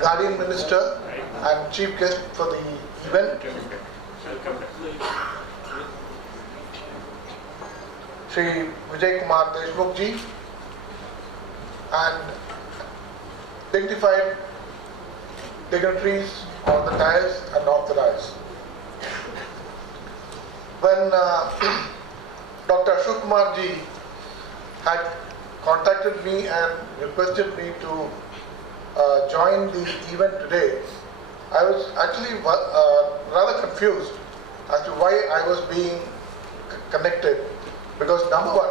Guardian Minister and Chief Guest for the event, Shri Vijay Kumar Deshmukh ji, and dignified dignitaries on the dais and off the dais. When Dr. Ashok Kumar ji had contacted me and requested me to join the event today, I was actually rather confused as to why I was being connected, because number one,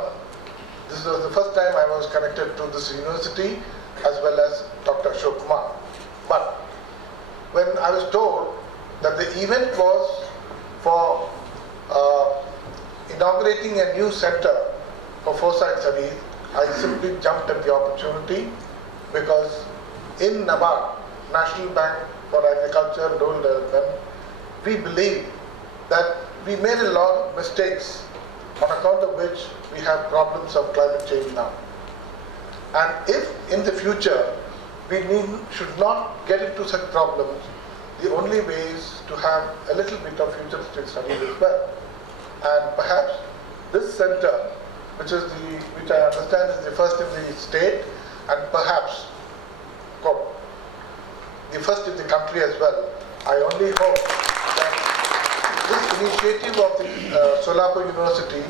this was the first time I was connected to this university as well as Dr. Ashok Kumar. But when I was told that the event was for inaugurating a new center for Foresight studies, I simply jumped at the opportunity, because in NABARD, National Bank for Agriculture and Rural Development, we believe that we made a lot of mistakes on account of which we have problems of climate change now. And if in the future we should not get into such problems, the only way is to have a little bit of futuristic studies as well. And perhaps this center, which I understand is the first in the state, and perhaps the first in the country as well, I only hope that this initiative of the Solapur University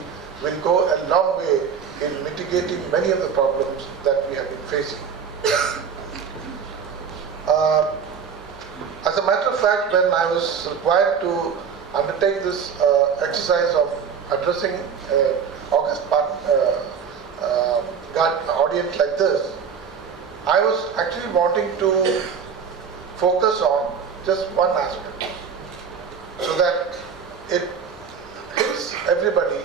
will go a long way in mitigating many of the problems that we have been facing. As a matter of fact, when I was required to undertake this exercise of addressing August audience like this, I was actually wanting to focus on just one aspect, so that it hits everybody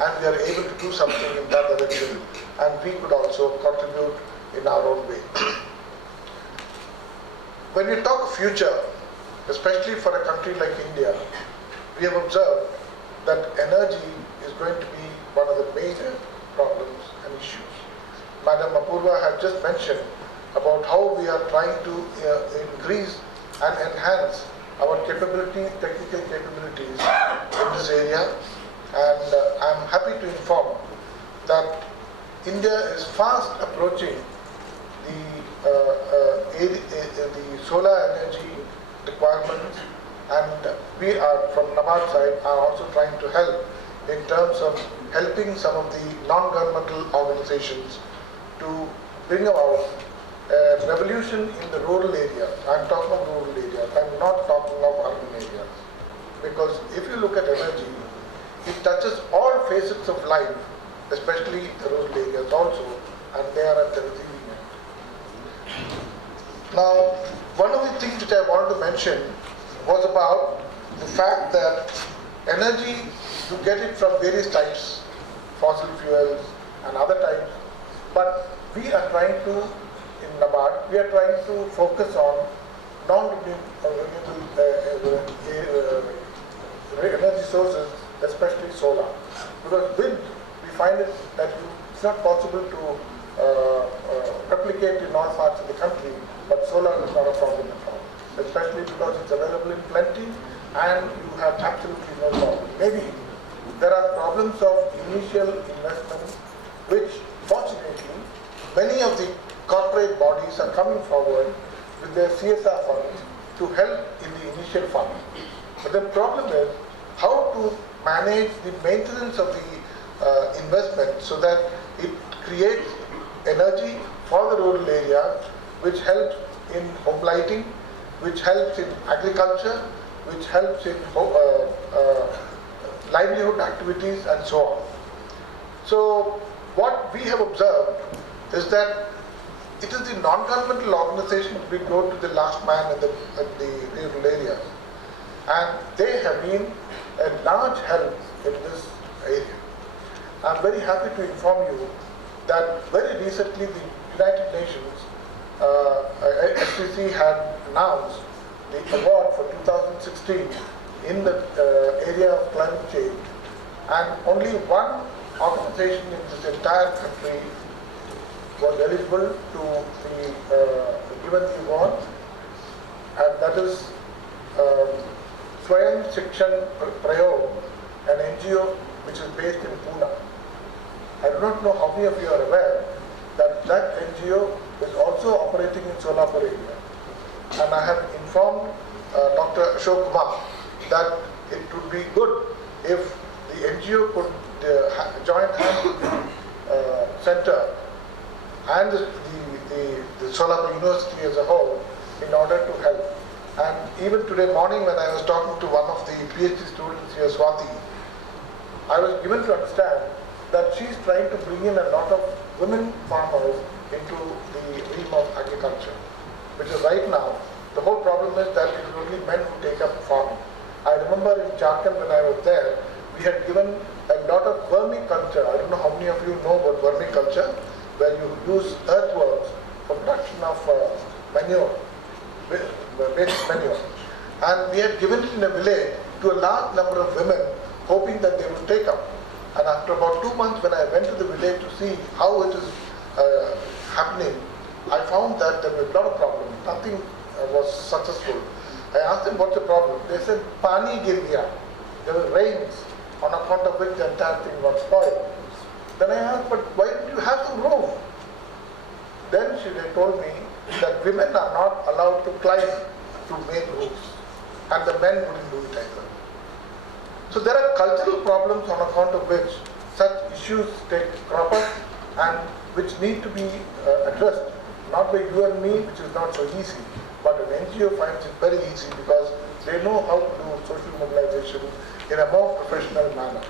and we are able to do something in that direction, and we could also contribute in our own way. When we talk of future, especially for a country like India, we have observed that energy is going to be one of the major problems and issues. Madam Apurva had just mentioned about how we are trying to increase and enhance our capabilities, technical capabilities in this area, and I'm happy to inform that India is fast approaching the solar energy requirements, and we are from NABARD side are also trying to help in terms of helping some of the non-governmental organizations to bring about a revolution in the rural areas. I'm talking of rural areas, I'm not talking of urban areas. Because if you look at energy, it touches all facets of life, especially the rural areas also, and they are at the receiving end. Now, one of the things which I wanted to mention was about the fact that energy, you get it from various types, fossil fuels and other types, but we are trying to, in NABARD, we are trying to focus on non-renewable energy sources, especially solar. Because wind, we find it that it's not possible to replicate in all parts of the country, but solar is not a problem at all, especially because it's available in plenty and you have absolutely no problem. Maybe there are problems of initial investment, which fortunately many of the corporate bodies are coming forward with their CSR funds to help in the initial fund. But the problem is how to manage the maintenance of the investment so that it creates energy for the rural areas, which helps in home lighting, which helps in agriculture, which helps in livelihood activities and so on. So what we have observed is that it is the non-governmental organizations we go to the last man in the rural areas, and they have been a large help in this area. I am very happy to inform you that very recently the United Nations SPC had announced the award for 2016 in the area of climate change, and only one organization in this entire country was eligible to be given the award, and that is Swayam Shikshan Prayog, an NGO which is based in Pune. I do not know how many of you are aware that that NGO is also operating in Solapur area. And I have informed Dr. Ashok that it would be good if the NGO could join hands with the center and the Solapur University as a whole in order to help. And even today morning when I was talking to one of the PhD students here, Swati, I was given to understand that she is trying to bring in a lot of women farmers into the realm of agriculture. Which is right now, the whole problem is that it is only men who take up farming. I remember in Jharkhand when I was there, we had given a lot of vermiculture. I don't know how many of you know about vermiculture, where you use earthworms for production of manure, basic manure. And we had given it in a village to a large number of women, hoping that they would take up. And after about 2 months, when I went to the village to see how it is happening, I found that there were a lot of problems. Nothing was successful. I asked them, what's the problem? They said, Pani gir gaya. There were rains, on account of which the entire thing got spoiled. Then I asked, but why did you have some roof? Then they told me that women are not allowed to climb to make roofs, and the men wouldn't do it either. So there are cultural problems on account of which such issues crop up and which need to be addressed, not by you and me, which is not so easy, but an NGO finds it very easy because they know how to do social mobilization in a more professional manner.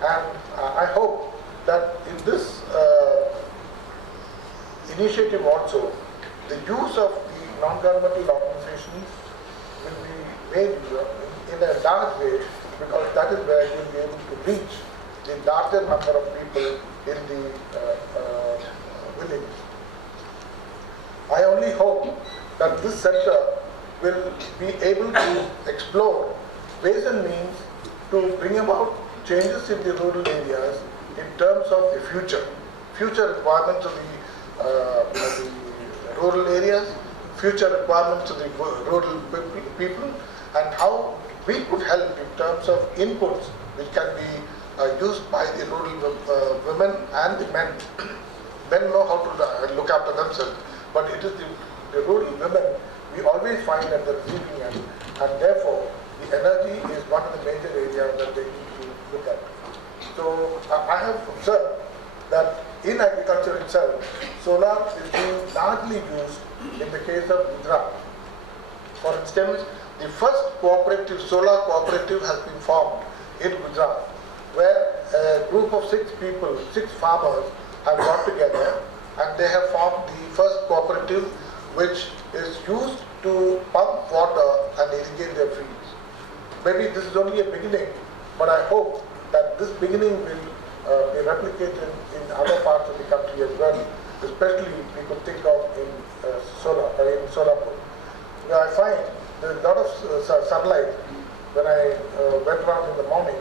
And I hope that in this initiative also, the use of the non-governmental organizations will be made in a large way, because that is where you will be able to reach the larger number of people in the village. I only hope that this center will be able to explore ways and means to bring about changes in the rural areas in terms of the future requirements of the rural areas, future requirements of the rural people, and how we could help in terms of inputs which can be used by the rural women and the men. Men know how to look after themselves, but it is the rural women we always find at the receiving end, and therefore the energy is one of the major areas that they need to look at. So I have observed that in agriculture itself, solar is being largely used in the case of Gujarat. For instance, the first solar cooperative has been formed in Gujarat, where a group of 6 farmers have got together, and they have formed the first cooperative which is used to pump water and irrigate their fields. Maybe this is only a beginning, but I hope that this beginning will be replicated in other parts of the country as well, especially we could think of in Solapur. I find there is a lot of sunlight when I went around in the morning,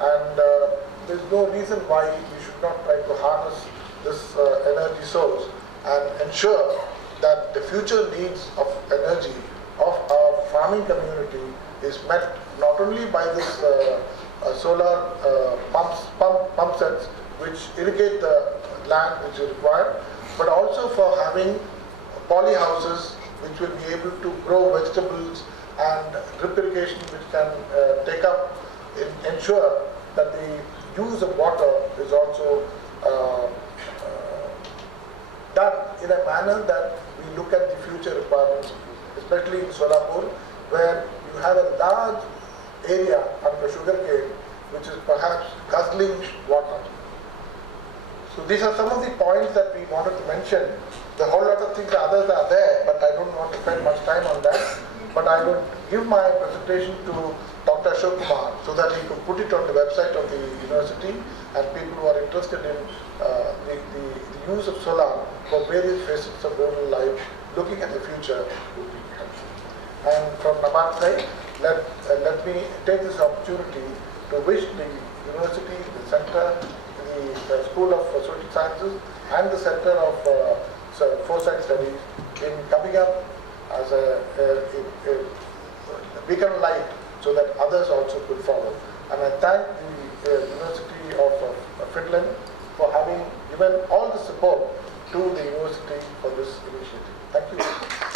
and there is no reason why we should not try to harness this energy source and ensure that the future needs of energy of our farming community is met not only by this solar pump sets which irrigate the land which is required, but also for having poly houses which will be able to grow vegetables, and drip irrigation which can ensure that the use of water is also done in a manner that we look at the future requirements, especially in Solapur, where you have a large area under sugarcane which is perhaps guzzling water. So these are some of the points that we wanted to mention. The whole lot of things, others are there, but I don't want to spend much time on that. But I would give my presentation to Dr. Ashok so that he could put it on the website of the university, and people who are interested in the use of solar for various facets of rural life, looking at the future, would be helpful. And from NABARD side, let me take this opportunity to wish the university, the center, the School of Social Sciences, and the Center of Foresight Studies in coming up as as a beacon light so that others also could follow. And I thank the University of Finland for having given all the support to the university for this initiative. Thank you.